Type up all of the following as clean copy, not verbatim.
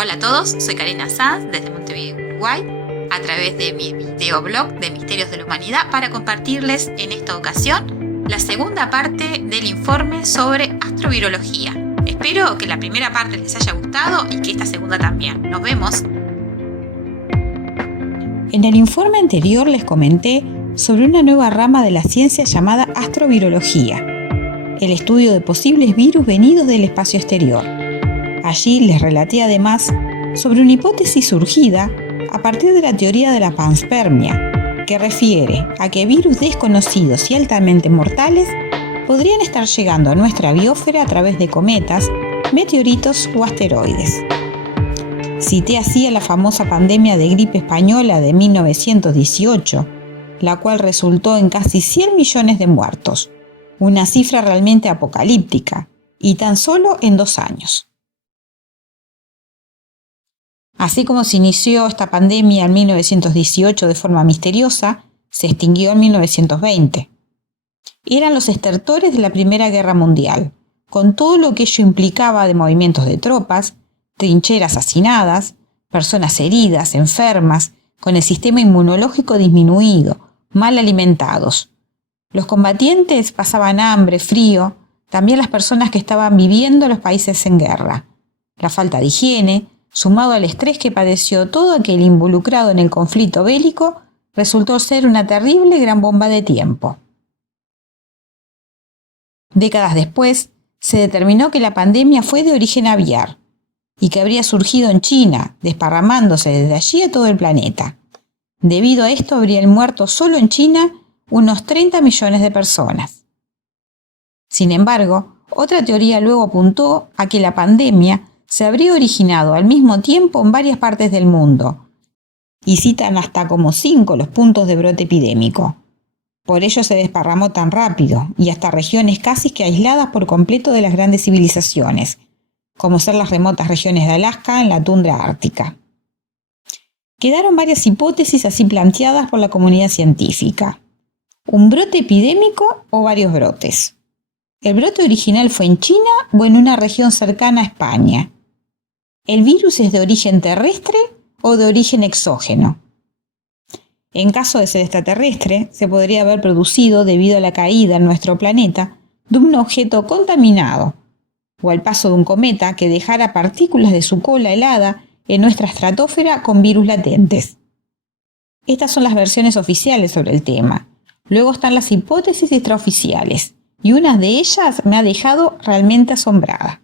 Hola a todos, soy Karina Sanz desde Montevideo, Uruguay, a través de mi videoblog de Misterios de la Humanidad para compartirles en esta ocasión la segunda parte del informe sobre astrovirología. Espero que la primera parte les haya gustado y que esta segunda también. Nos vemos. En el informe anterior les comenté sobre una nueva rama de la ciencia llamada astrovirología, el estudio de posibles virus venidos del espacio exterior. Allí les relaté además sobre una hipótesis surgida a partir de la teoría de la panspermia, que refiere a que virus desconocidos y altamente mortales podrían estar llegando a nuestra biosfera a través de cometas, meteoritos o asteroides. Cité así a la famosa pandemia de gripe española de 1918, la cual resultó en casi 100 millones de muertos, una cifra realmente apocalíptica, y tan solo en 2 años. Así como se inició esta pandemia en 1918 de forma misteriosa, se extinguió en 1920. Eran los estertores de la Primera Guerra Mundial, con todo lo que ello implicaba de movimientos de tropas, trincheras hacinadas, personas heridas, enfermas, con el sistema inmunológico disminuido, mal alimentados. Los combatientes pasaban hambre, frío, también las personas que estaban viviendo en los países en guerra. La falta de higiene, sumado al estrés que padeció todo aquel involucrado en el conflicto bélico, resultó ser una terrible gran bomba de tiempo. Décadas después, se determinó que la pandemia fue de origen aviar y que habría surgido en China, desparramándose desde allí a todo el planeta. Debido a esto, habrían muerto solo en China unos 30 millones de personas. Sin embargo, otra teoría luego apuntó a que la pandemia se habría originado al mismo tiempo en varias partes del mundo, y citan hasta como 5 los puntos de brote epidémico. Por ello se desparramó tan rápido, y hasta regiones casi que aisladas por completo de las grandes civilizaciones, como ser las remotas regiones de Alaska en la tundra ártica. Quedaron varias hipótesis así planteadas por la comunidad científica: un brote epidémico o varios brotes. ¿El brote original fue en China o en una región cercana a España? ¿El virus es de origen terrestre o de origen exógeno? En caso de ser extraterrestre, se podría haber producido debido a la caída en nuestro planeta de un objeto contaminado o al paso de un cometa que dejara partículas de su cola helada en nuestra estratosfera con virus latentes. Estas son las versiones oficiales sobre el tema. Luego están las hipótesis extraoficiales, y una de ellas me ha dejado realmente asombrada.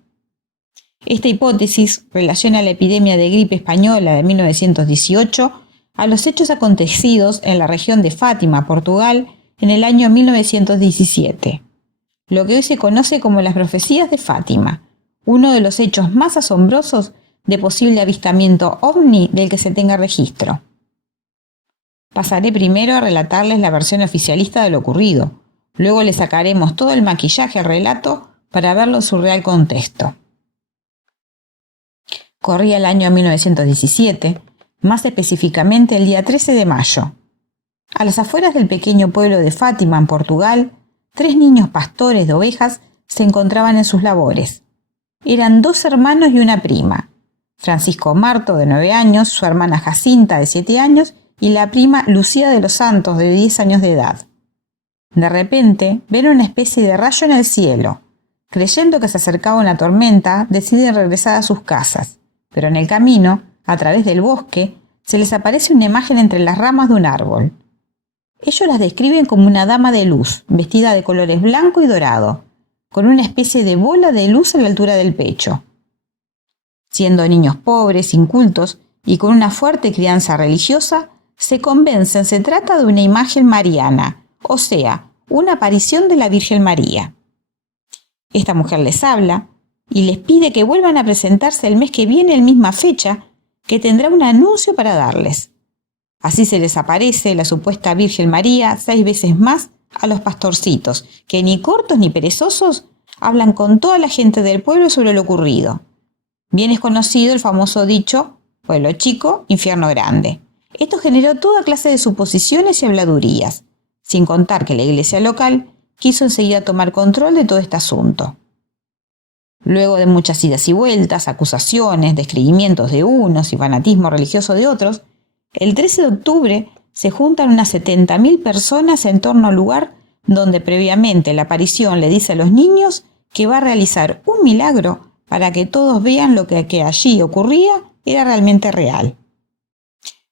Esta hipótesis relaciona la epidemia de gripe española de 1918 a los hechos acontecidos en la región de Fátima, Portugal, en el año 1917, lo que hoy se conoce como las profecías de Fátima, uno de los hechos más asombrosos de posible avistamiento ovni del que se tenga registro. Pasaré primero a relatarles la versión oficialista de lo ocurrido, luego le sacaremos todo el maquillaje al relato para verlo en su real contexto. Corría el año 1917, más específicamente el día 13 de mayo. A las afueras del pequeño pueblo de Fátima, en Portugal, 3 niños pastores de ovejas se encontraban en sus labores. Eran 2 hermanos y una prima: Francisco Marto, de 9 años, su hermana Jacinta, de 7 años, y la prima Lucía de los Santos, de 10 años de edad. De repente, ven una especie de rayo en el cielo. Creyendo que se acercaba una tormenta, deciden regresar a sus casas, pero en el camino, a través del bosque, se les aparece una imagen entre las ramas de un árbol. Ellos las describen como una dama de luz, vestida de colores blanco y dorado, con una especie de bola de luz a la altura del pecho. Siendo niños pobres, incultos y con una fuerte crianza religiosa, se convencen se trata de una imagen mariana, o sea, una aparición de la Virgen María. Esta mujer les habla y les pide que vuelvan a presentarse el mes que viene en misma fecha, que tendrá un anuncio para darles. Así se les aparece la supuesta Virgen María 6 veces más a los pastorcitos, que ni cortos ni perezosos hablan con toda la gente del pueblo sobre lo ocurrido. Bien es conocido el famoso dicho: pueblo chico, infierno grande. Esto generó toda clase de suposiciones y habladurías, sin contar que la iglesia local quiso enseguida tomar control de todo este asunto. Luego de muchas idas y vueltas, acusaciones, descreimientos de unos y fanatismo religioso de otros, el 13 de octubre se juntan unas 70.000 personas en torno al lugar donde previamente la aparición le dice a los niños que va a realizar un milagro para que todos vean lo que allí ocurría era realmente real.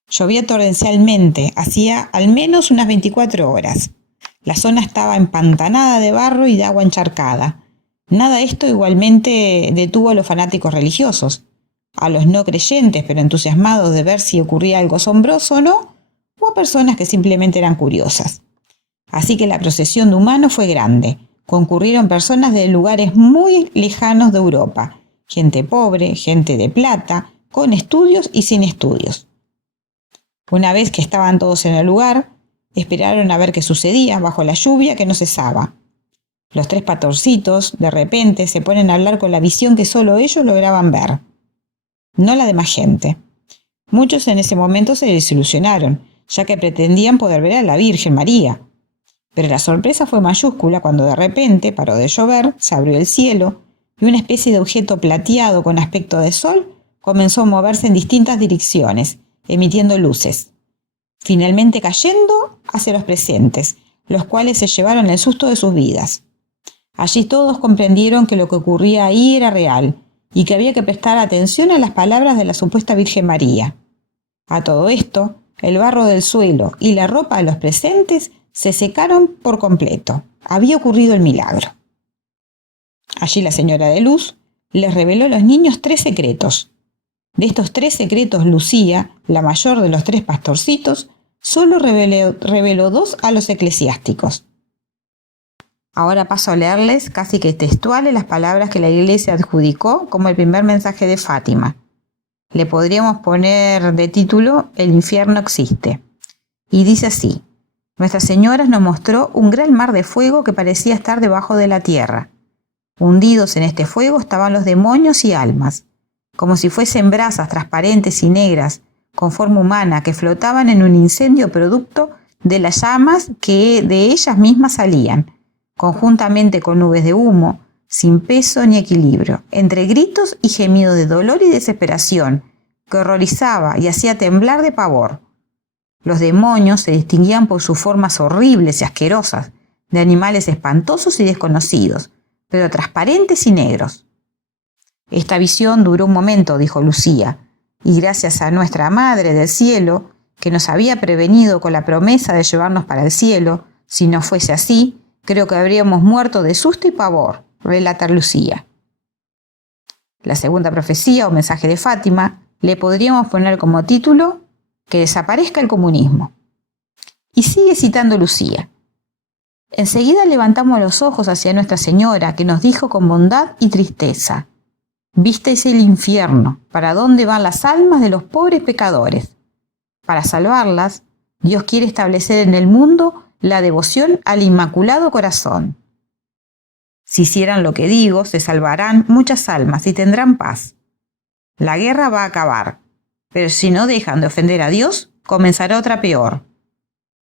Llovía torrencialmente, hacía al menos unas 24 horas. La zona estaba empantanada de barro y de agua encharcada. Nada de esto igualmente detuvo a los fanáticos religiosos, a los no creyentes pero entusiasmados de ver si ocurría algo asombroso o no, o a personas que simplemente eran curiosas. Así que la procesión de humanos fue grande. Concurrieron personas de lugares muy lejanos de Europa, gente pobre, gente de plata, con estudios y sin estudios. Una vez que estaban todos en el lugar, esperaron a ver qué sucedía bajo la lluvia que no cesaba. Los tres pastorcitos, de repente, se ponen a hablar con la visión que solo ellos lograban ver, no la demás gente. Muchos en ese momento se desilusionaron, ya que pretendían poder ver a la Virgen María. Pero la sorpresa fue mayúscula cuando de repente paró de llover, se abrió el cielo y una especie de objeto plateado con aspecto de sol comenzó a moverse en distintas direcciones, emitiendo luces, finalmente cayendo hacia los presentes, los cuales se llevaron el susto de sus vidas. Allí todos comprendieron que lo que ocurría ahí era real y que había que prestar atención a las palabras de la supuesta Virgen María. A todo esto, el barro del suelo y la ropa de los presentes se secaron por completo. Había ocurrido el milagro. Allí la señora de luz les reveló a los niños 3 secretos. De estos 3 secretos, Lucía, la mayor de los 3 pastorcitos, solo reveló 2 a los eclesiásticos. Ahora paso a leerles casi que textuales las palabras que la Iglesia adjudicó como el primer mensaje de Fátima. Le podríamos poner de título El infierno existe. Y dice así: Nuestra Señora nos mostró un gran mar de fuego que parecía estar debajo de la tierra. Hundidos en este fuego estaban los demonios y almas, como si fuesen brasas transparentes y negras, con forma humana, que flotaban en un incendio producto de las llamas que de ellas mismas salían, conjuntamente con nubes de humo, sin peso ni equilibrio, entre gritos y gemidos de dolor y desesperación, que horrorizaba y hacía temblar de pavor. Los demonios se distinguían por sus formas horribles y asquerosas, de animales espantosos y desconocidos, pero transparentes y negros. Esta visión duró un momento, dijo Lucía, y gracias a nuestra Madre del Cielo, que nos había prevenido con la promesa de llevarnos para el cielo, si no fuese así, creo que habríamos muerto de susto y pavor, relata Lucía. La segunda profecía o mensaje de Fátima le podríamos poner como título Que desaparezca el comunismo. Y sigue citando Lucía. Enseguida levantamos los ojos hacia Nuestra Señora, que nos dijo con bondad y tristeza: Visteis el infierno, ¿para dónde van las almas de los pobres pecadores? Para salvarlas, Dios quiere establecer en el mundo la devoción al Inmaculado Corazón. Si hicieran lo que digo, se salvarán muchas almas y tendrán paz. La guerra va a acabar, pero si no dejan de ofender a Dios, comenzará otra peor.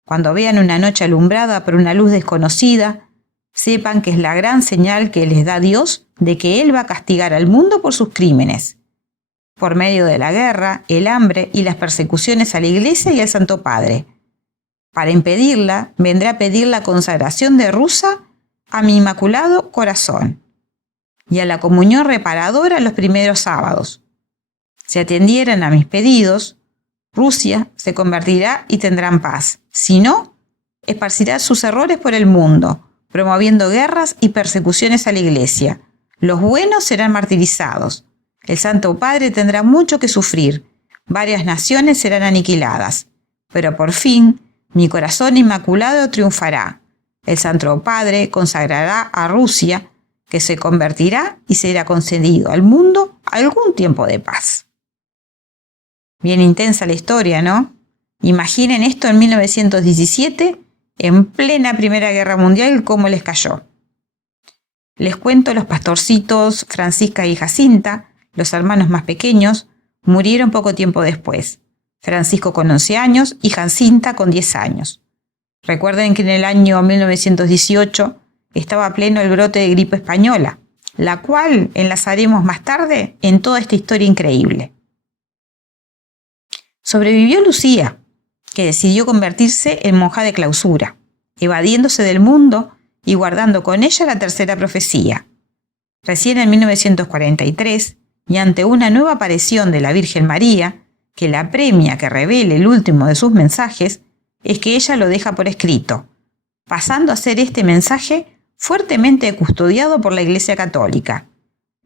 Cuando vean una noche alumbrada por una luz desconocida, sepan que es la gran señal que les da Dios de que Él va a castigar al mundo por sus crímenes, por medio de la guerra, el hambre y las persecuciones a la Iglesia y al Santo Padre. Para impedirla, vendré a pedir la consagración de Rusia a mi Inmaculado Corazón y a la comunión reparadora los primeros sábados. Si atendieran a mis pedidos, Rusia se convertirá y tendrán paz. Si no, esparcirá sus errores por el mundo, promoviendo guerras y persecuciones a la Iglesia. Los buenos serán martirizados. El Santo Padre tendrá mucho que sufrir. Varias naciones serán aniquiladas. Pero por fin, mi corazón inmaculado triunfará. El Santo Padre consagrará a Rusia, que se convertirá y será concedido al mundo algún tiempo de paz. Bien intensa la historia, ¿no? Imaginen esto en 1917, en plena Primera Guerra Mundial, cómo les cayó. Les cuento, los pastorcitos Francisca y Jacinta, los hermanos más pequeños, murieron poco tiempo después. Francisco con 11 años y Jacinta con 10 años. Recuerden que en el año 1918 estaba pleno el brote de gripe española. la cual enlazaremos más tarde en toda esta historia increíble. Sobrevivió Lucía, que decidió convertirse en monja de clausura, evadiéndose del mundo y guardando con ella la tercera profecía. Recién en 1943, y ante una nueva aparición de la Virgen María, que la premia que revele el último de sus mensajes, es que ella lo deja por escrito, pasando a ser este mensaje fuertemente custodiado por la Iglesia Católica.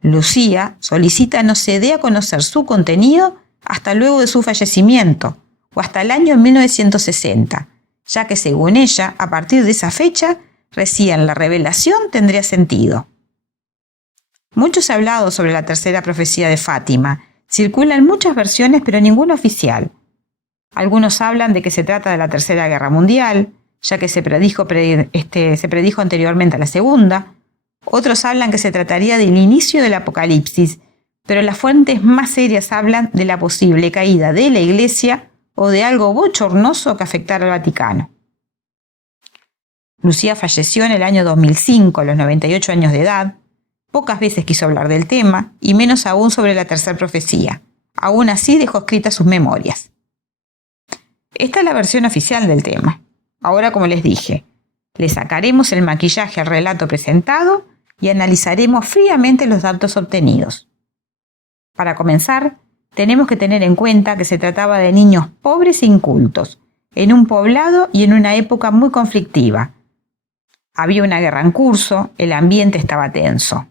Lucía solicita no se dé a conocer su contenido hasta luego de su fallecimiento, o hasta el año 1960, ya que según ella, a partir de esa fecha, recién la revelación tendría sentido. Mucho se ha hablado sobre la tercera profecía de Fátima. Circulan muchas versiones, pero ninguna oficial. Algunos hablan de que se trata de la Tercera Guerra Mundial, ya que se predijo anteriormente a la Segunda. Otros hablan que se trataría del inicio del Apocalipsis, pero las fuentes más serias hablan de la posible caída de la Iglesia o de algo bochornoso que afectara al Vaticano. Lucía falleció en el año 2005, a los 98 años de edad. Pocas veces quiso hablar del tema, y menos aún sobre la tercera profecía. Aún así dejó escritas sus memorias. Esta es la versión oficial del tema. Ahora, como les dije, le sacaremos el maquillaje al relato presentado y analizaremos fríamente los datos obtenidos. Para comenzar, tenemos que tener en cuenta que se trataba de niños pobres e incultos, en un poblado y en una época muy conflictiva. Había una guerra en curso, el ambiente estaba tenso.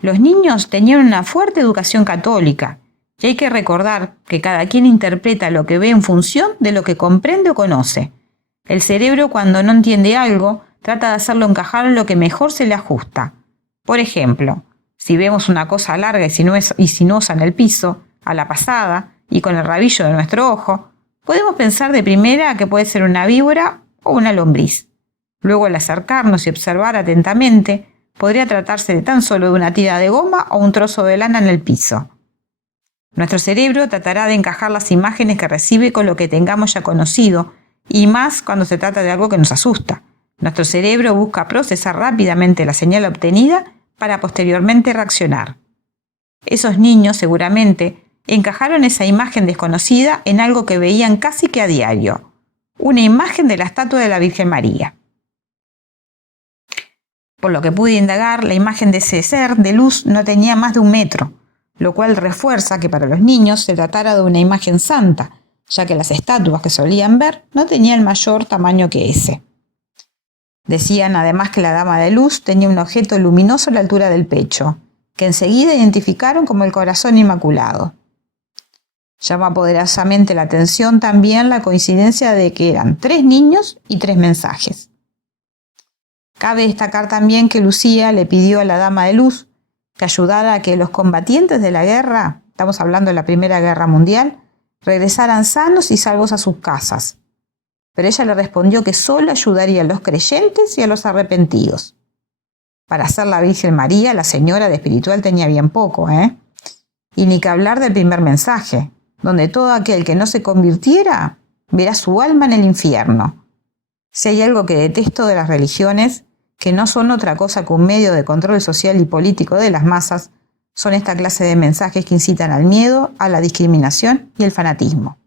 Los niños tenían una fuerte educación católica, y hay que recordar que cada quien interpreta lo que ve en función de lo que comprende o conoce. El cerebro, cuando no entiende algo, trata de hacerlo encajar en lo que mejor se le ajusta. Por ejemplo, si vemos una cosa larga y sinuosa en el piso, a la pasada y con el rabillo de nuestro ojo, podemos pensar de primera que puede ser una víbora o una lombriz. Luego, al acercarnos y observar atentamente, podría tratarse de tan solo de una tira de goma o un trozo de lana en el piso. Nuestro cerebro tratará de encajar las imágenes que recibe con lo que tengamos ya conocido, y más cuando se trata de algo que nos asusta. Nuestro cerebro busca procesar rápidamente la señal obtenida para posteriormente reaccionar. Esos niños seguramente encajaron esa imagen desconocida en algo que veían casi que a diario, una imagen de la estatua de la Virgen María. Por lo que pude indagar, la imagen de ese ser de luz no tenía más de 1 metro, lo cual refuerza que para los niños se tratara de una imagen santa, ya que las estatuas que solían ver no tenían mayor tamaño que ese. Decían además que la Dama de Luz tenía un objeto luminoso a la altura del pecho, que enseguida identificaron como el corazón inmaculado. Llama poderosamente la atención también la coincidencia de que eran 3 niños y 3 mensajes. Cabe destacar también que Lucía le pidió a la Dama de Luz que ayudara a que los combatientes de la guerra, estamos hablando de la Primera Guerra Mundial, regresaran sanos y salvos a sus casas. Pero ella le respondió que solo ayudaría a los creyentes y a los arrepentidos. Para ser la Virgen María, la señora de espiritual tenía bien poco, Y ni que hablar del primer mensaje, donde todo aquel que no se convirtiera verá su alma en el infierno. Si hay algo que detesto de las religiones, que no son otra cosa que un medio de control social y político de las masas, son esta clase de mensajes que incitan al miedo, a la discriminación y el fanatismo.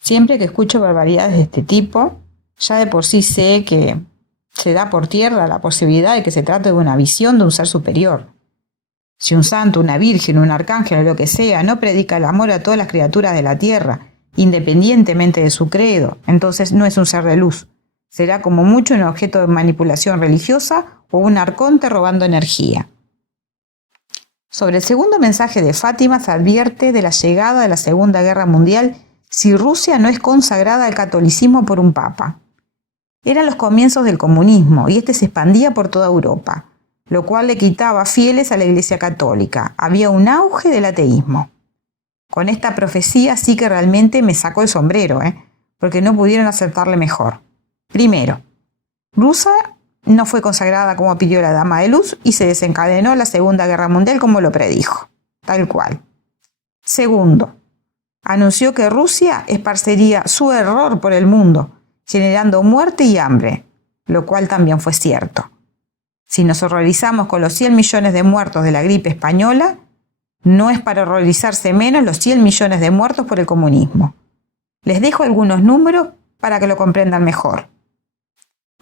Siempre que escucho barbaridades de este tipo, ya de por sí sé que se da por tierra la posibilidad de que se trate de una visión de un ser superior. Si un santo, una virgen, un arcángel o lo que sea no predica el amor a todas las criaturas de la tierra, independientemente de su credo, entonces no es un ser de luz. Será como mucho un objeto de manipulación religiosa o un arconte robando energía. Sobre el segundo mensaje de Fátima se advierte de la llegada de la Segunda Guerra Mundial si Rusia no es consagrada al catolicismo por un papa. Eran los comienzos del comunismo y este se expandía por toda Europa, lo cual le quitaba fieles a la Iglesia Católica. Había un auge del ateísmo. Con esta profecía sí que realmente me sacó el sombrero, porque no pudieron acertarle mejor. Primero, Rusia no fue consagrada como pidió la Dama de Luz y se desencadenó la Segunda Guerra Mundial como lo predijo, tal cual. Segundo, anunció que Rusia esparcería su error por el mundo, generando muerte y hambre, lo cual también fue cierto. Si nos horrorizamos con los 100 millones de muertos de la gripe española, no es para horrorizarse menos los 100 millones de muertos por el comunismo. Les dejo algunos números para que lo comprendan mejor.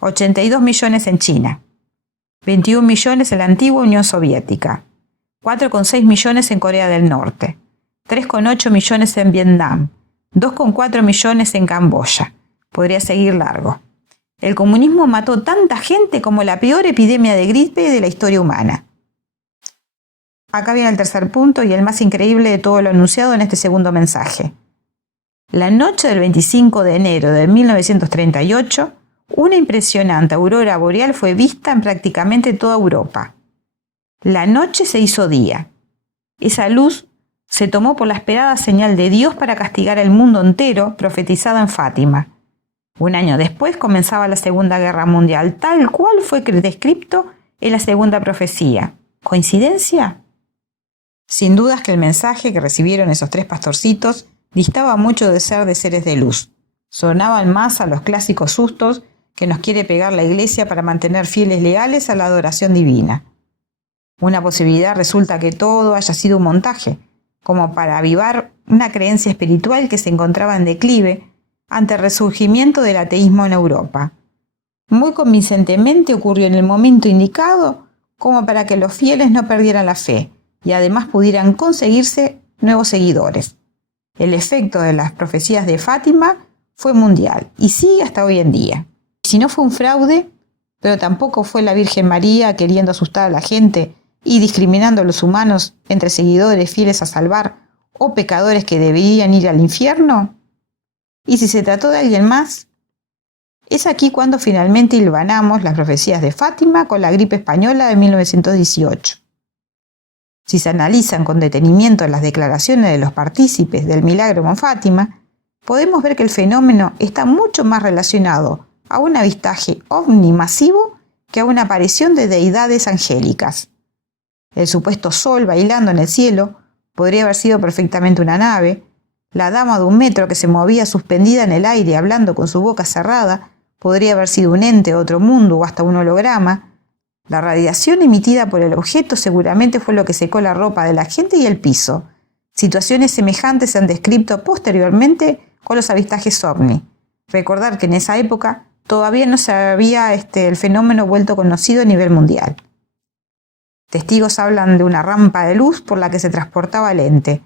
82 millones en China, 21 millones en la antigua Unión Soviética, 4,6 millones en Corea del Norte, 3,8 millones en Vietnam, 2,4 millones en Camboya. Podría seguir largo. El comunismo mató tanta gente como la peor epidemia de gripe de la historia humana. Acá viene el tercer punto y el más increíble de todo lo anunciado en este segundo mensaje. La noche del 25 de enero de 1938, una impresionante aurora boreal fue vista en prácticamente toda Europa. La noche se hizo día. Esa luz se tomó por la esperada señal de Dios para castigar al mundo entero, profetizada en Fátima. Un año después comenzaba la Segunda Guerra Mundial, tal cual fue descrito en la segunda profecía. ¿Coincidencia? Sin dudas que el mensaje que recibieron esos tres pastorcitos distaba mucho de ser de seres de luz. Sonaban más a los clásicos sustos que nos quiere pegar la Iglesia para mantener fieles leales a la adoración divina. Una posibilidad resulta que todo haya sido un montaje, como para avivar una creencia espiritual que se encontraba en declive ante el resurgimiento del ateísmo en Europa. Muy convincentemente ocurrió en el momento indicado como para que los fieles no perdieran la fe y además pudieran conseguirse nuevos seguidores. El efecto de las profecías de Fátima fue mundial y sigue hasta hoy en día. Si no fue un fraude, pero tampoco fue la Virgen María queriendo asustar a la gente y discriminando a los humanos entre seguidores fieles a salvar o pecadores que deberían ir al infierno. ¿Y si se trató de alguien más? Es aquí cuando finalmente hilvanamos las profecías de Fátima con la gripe española de 1918. Si se analizan con detenimiento las declaraciones de los partícipes del milagro con Fátima, podemos ver que el fenómeno está mucho más relacionado a un avistaje ovni masivo que a una aparición de deidades angélicas. El supuesto sol bailando en el cielo podría haber sido perfectamente una nave. La dama de 1 metro que se movía suspendida en el aire hablando con su boca cerrada podría haber sido un ente de otro mundo o hasta un holograma. La radiación emitida por el objeto seguramente fue lo que secó la ropa de la gente y el piso. Situaciones semejantes se han descrito posteriormente con los avistajes ovni. Recordar que en esa época todavía no se había el fenómeno vuelto conocido a nivel mundial. Testigos hablan de una rampa de luz por la que se transportaba el ente,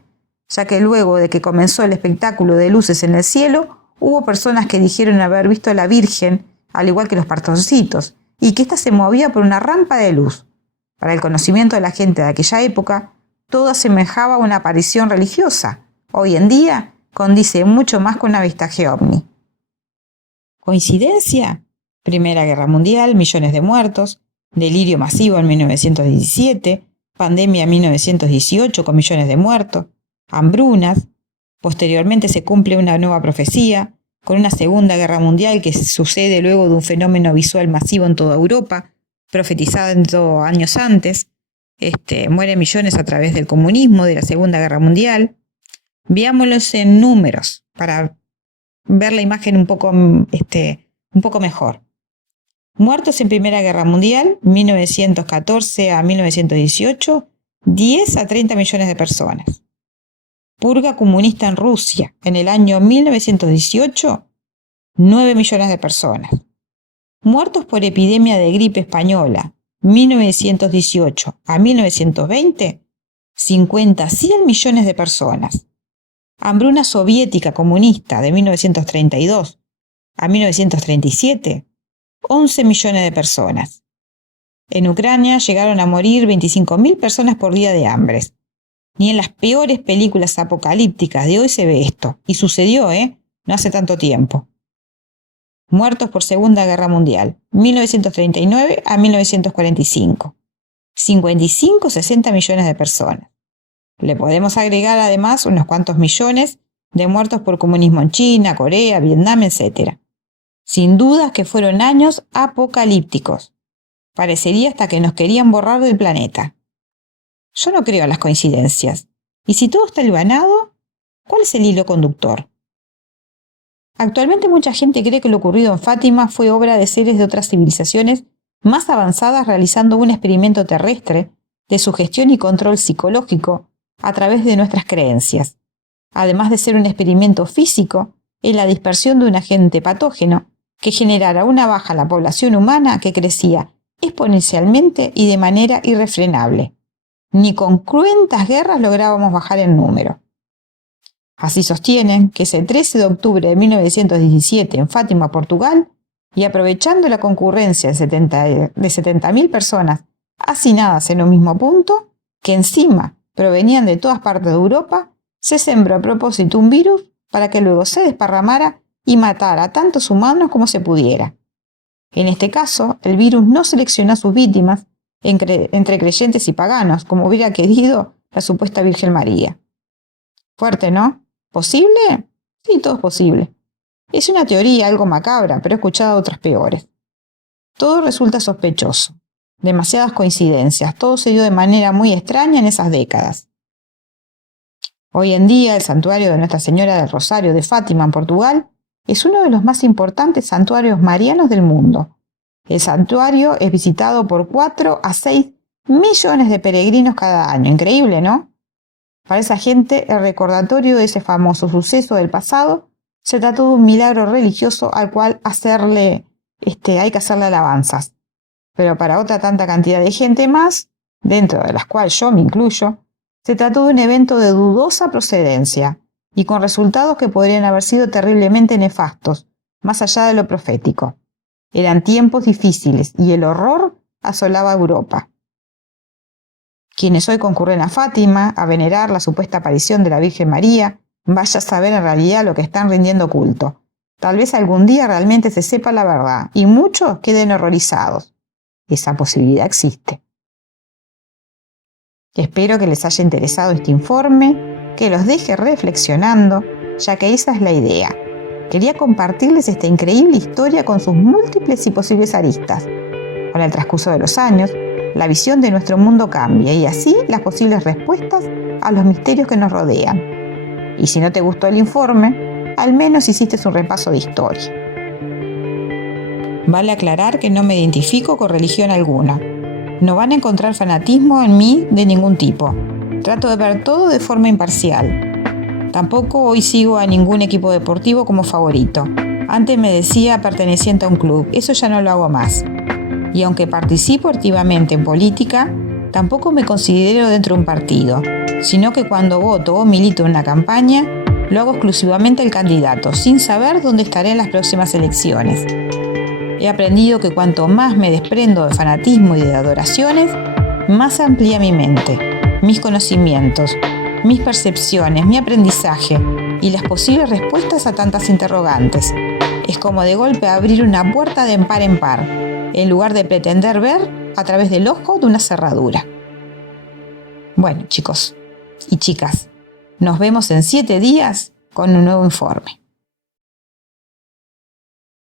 ya que luego de que comenzó el espectáculo de luces en el cielo, hubo personas que dijeron haber visto a la Virgen, al igual que los pastorcitos, y que ésta se movía por una rampa de luz. Para el conocimiento de la gente de aquella época, todo asemejaba a una aparición religiosa. Hoy en día, condice mucho más con un avistaje ovni. ¿Coincidencia? Primera Guerra Mundial, millones de muertos, delirio masivo en 1917, pandemia en 1918 con millones de muertos, hambrunas. Posteriormente se cumple una nueva profecía, con una Segunda Guerra Mundial que sucede luego de un fenómeno visual masivo en toda Europa, profetizado años antes. Mueren millones a través del comunismo, de la Segunda Guerra Mundial. Veámoslos en números para ver la imagen un poco mejor. Muertos en Primera Guerra Mundial, 1914 a 1918, 10 a 30 millones de personas. Purga comunista en Rusia, en el año 1918, 9 millones de personas. Muertos por epidemia de gripe española, 1918 a 1920, 50 a 100 millones de personas. Hambruna soviética comunista de 1932 a 1937, 11 millones de personas. En Ucrania llegaron a morir 25.000 personas por día de hambres. Ni en las peores películas apocalípticas de hoy se ve esto. Y sucedió, no hace tanto tiempo. Muertos por Segunda Guerra Mundial, 1939 a 1945. 55-60 millones de personas. Le podemos agregar además unos cuantos millones de muertos por comunismo en China, Corea, Vietnam, etc. Sin dudas que fueron años apocalípticos. Parecería hasta que nos querían borrar del planeta. Yo no creo en las coincidencias. Y si todo está hilvanado, ¿cuál es el hilo conductor? Actualmente mucha gente cree que lo ocurrido en Fátima fue obra de seres de otras civilizaciones más avanzadas realizando un experimento terrestre de sugestión y control psicológico a través de nuestras creencias, además de ser un experimento físico en la dispersión de un agente patógeno que generara una baja en la población humana que crecía exponencialmente y de manera irrefrenable. Ni con cruentas guerras lográbamos bajar el número. Así sostienen que ese 13 de octubre de 1917 en Fátima, Portugal, y aprovechando la concurrencia de 70.000 personas hacinadas en un mismo punto, que encima provenían de todas partes de Europa, se sembró a propósito un virus para que luego se desparramara y matara a tantos humanos como se pudiera. En este caso, el virus no seleccionó a sus víctimas entre creyentes y paganos, como hubiera querido la supuesta Virgen María. Fuerte, ¿no? ¿Posible? Sí, todo es posible. Es una teoría algo macabra, pero he escuchado otras peores. Todo resulta sospechoso. Demasiadas coincidencias. Todo se dio de manera muy extraña en esas décadas. Hoy en día, el santuario de Nuestra Señora del Rosario de Fátima, en Portugal, es uno de los más importantes santuarios marianos del mundo. El santuario es visitado por 4 a 6 millones de peregrinos cada año. Increíble, ¿no? Para esa gente, el recordatorio de ese famoso suceso del pasado se trató de un milagro religioso al cual hay que hacerle alabanzas. Pero para otra tanta cantidad de gente más, dentro de las cuales yo me incluyo, se trató de un evento de dudosa procedencia y con resultados que podrían haber sido terriblemente nefastos, más allá de lo profético. Eran tiempos difíciles y el horror asolaba a Europa. Quienes hoy concurren a Fátima a venerar la supuesta aparición de la Virgen María, vaya a saber en realidad lo que están rindiendo culto. Tal vez algún día realmente se sepa la verdad y muchos queden horrorizados. Esa posibilidad existe. Espero que les haya interesado este informe, que los deje reflexionando, ya que esa es la idea. Quería compartirles esta increíble historia con sus múltiples y posibles aristas. Con el transcurso de los años, la visión de nuestro mundo cambia y así las posibles respuestas a los misterios que nos rodean. Y si no te gustó el informe, al menos hiciste un repaso de historia. Vale aclarar que no me identifico con religión alguna. No van a encontrar fanatismo en mí de ningún tipo. Trato de ver todo de forma imparcial. Tampoco hoy sigo a ningún equipo deportivo como favorito. Antes me decía perteneciente a un club, eso ya no lo hago más. Y aunque participo activamente en política, tampoco me considero dentro de un partido, sino que cuando voto o milito en una campaña, lo hago exclusivamente al candidato, sin saber dónde estaré en las próximas elecciones. He aprendido que cuanto más me desprendo de fanatismo y de adoraciones, más amplía mi mente, mis conocimientos, mis percepciones, mi aprendizaje y las posibles respuestas a tantas interrogantes. Es como de golpe abrir una puerta de par en par, en lugar de pretender ver a través del ojo de una cerradura. Bueno, chicos y chicas, nos vemos en 7 días con un nuevo informe.